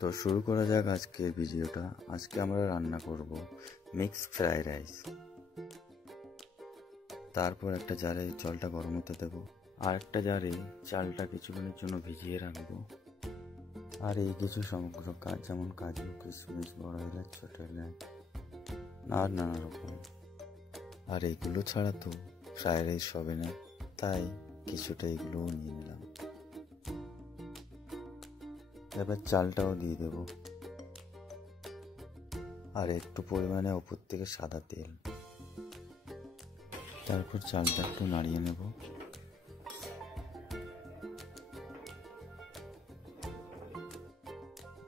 তো শুরু করা যাক আজকের ভিডিওটা। আজকে আমরা রান্না করব মিক্স ফ্রাইড রাইস। তারপর একটা জারে জলটা গরম হতে দেবো, আর একটা জারে চালটা কিছুক্ষণের জন্য ভিজিয়ে রাখবো। আর এই কিছু সমগ্র কাজ যেমন কাজু, কিশমিশ, বড় এলাচ, ছোট এলাচ আর নানা রকম। আর এগুলো ছাড়া তো ফ্রাইড রাইস হবে না, তাই কিছুটা এগুলোও নিয়ে নিলাম। এবার চালটাও দিয়ে দেব, আর একটু পরিমাণে ওপর থেকে সাদা তেল। তারপর চালটা একটু নাড়িয়ে নেব।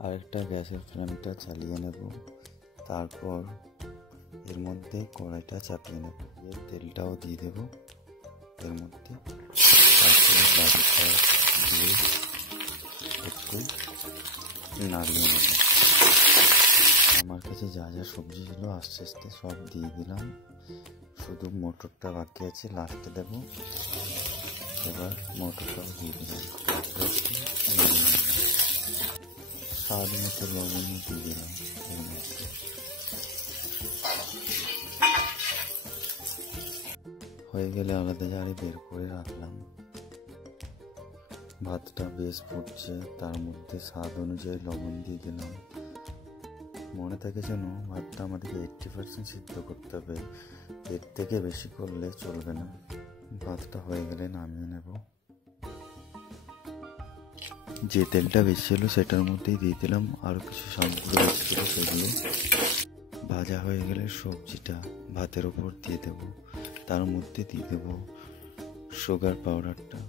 আরেকটা গ্যাসের ফ্লেমটা চালিয়ে নেব। তারপর এর মধ্যে কড়াইটা চাপিয়ে নেব, এর তেলটাও দিয়ে দেব এর মধ্যে। তারপরে বাকিটা দিয়ে একটু নাড়িয়ে নেব। আমার কাছে যা যা সবজি ছিল আস্তে আস্তে সব দিয়ে দিলাম, শুধু মটরটা বাকি আছে, লাস্টে দেব। এবার মটরটাও দিয়ে দিলাম, স্বাদ মতো লবণ দিয়ে দিলাম এর মধ্যে। হয়ে গেলে আলাদা জারে বের করে রাখলাম। ভাতটা বেশ ফুটছে, তার মধ্যে স্বাদ অনুযায়ী লবণ দিয়ে দিলাম। মনে থাকে যেন ভাতটা আমাদেরকে 80% সিদ্ধ করতে হবে, এর থেকে বেশি করলে চলবে না। ভাতটা হয়ে গেলে নামিয়ে নেব। যে তেলটা বেশি ছিল সেটার মধ্যেই দিয়ে দিলাম আরও কিছু সামগ্রী বেশি ছিল, সেগুলো ভাজা হয়ে গেলে সবজিটা ভাতের ওপর দিয়ে দেব। তার মধ্যে দিয়ে দেব সুগার পাউডারটা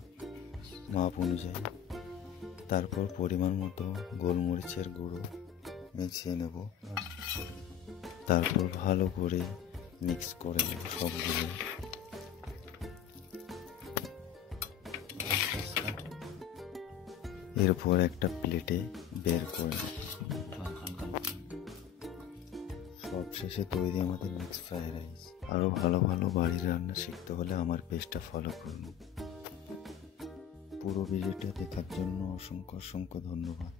মাপ অনুযায়ী। তারপর পরিমাণ মতো গোলমরিচের গুঁড়ো মিশিয়ে নেব। তারপর ভালো করে মিক্স করে নেব সবগুলো। এরপর একটা প্লেটে বের করে নেব। সব শেষে তৈরি আমাদের মিক্স ফ্রাইড রাইস। আরও ভালো ভালো বাড়ির রান্না শিখতে হলে আমার পেজটা ফলো করুন। পুরো ভিডিওটা দেখার জন্য অসংখ্য অসংখ্য ধন্যবাদ।